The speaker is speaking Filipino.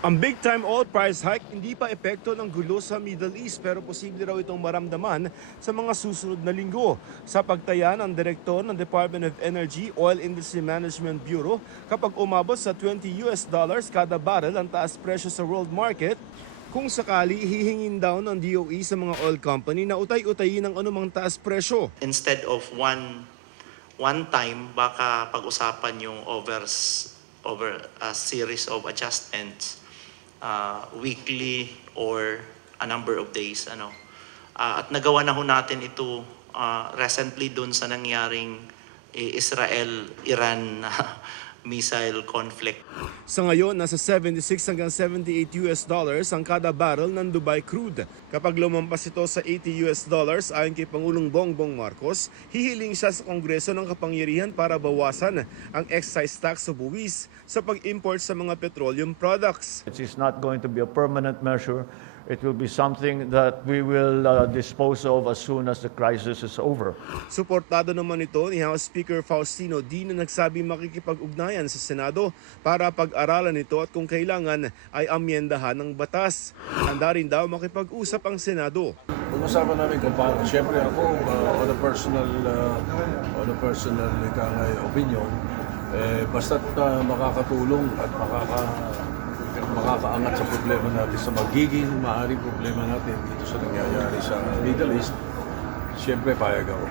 Ang big-time oil price hike hindi pa epekto ng gulo sa Middle East pero posible raw itong maramdaman sa mga susunod na linggo. Sa pagtaya ng direktor ng Department of Energy Oil Industry Management Bureau, kapag umabot sa $20 kada barrel ang taas presyo sa world market, kung sakali hihingin daw ng DOE sa mga oil company na utay-utayin ng anumang taas presyo. Instead of one time, baka pag-usapan yung over a series of adjustments, weekly or a number of days. At nagawa na ho natin ito recently dun sa nangyaring Israel-Iran missile conflict. Sa ngayon, nasa 76 hanggang $78 ang kada barrel ng Dubai crude. Kapag lumampas ito sa $80 ayon kay Pangulong Bongbong Marcos, hihiling siya sa Kongreso ng kapangyarihan para bawasan ang excise tax o buwis sa pag-import sa mga petroleum products. It is not going to be a permanent measure. It will be something that we will dispose of as soon as the crisis is over. Suportado naman ito ni House Speaker Faustino D na nagsabing makikipag-ugnayan sa Senado para pag-aralan ito at kung kailangan ay amyendahan ng batas. Handa rin daw makipag-usap ang Senado. Pag-usapan namin kung paano. Siyempre ako, on a personal opinion, basta't makakatulong at makakaangat sa problema natin, sa magiging maaaring problema natin dito sa nangyayari sa Middle East, siyempre payag ako.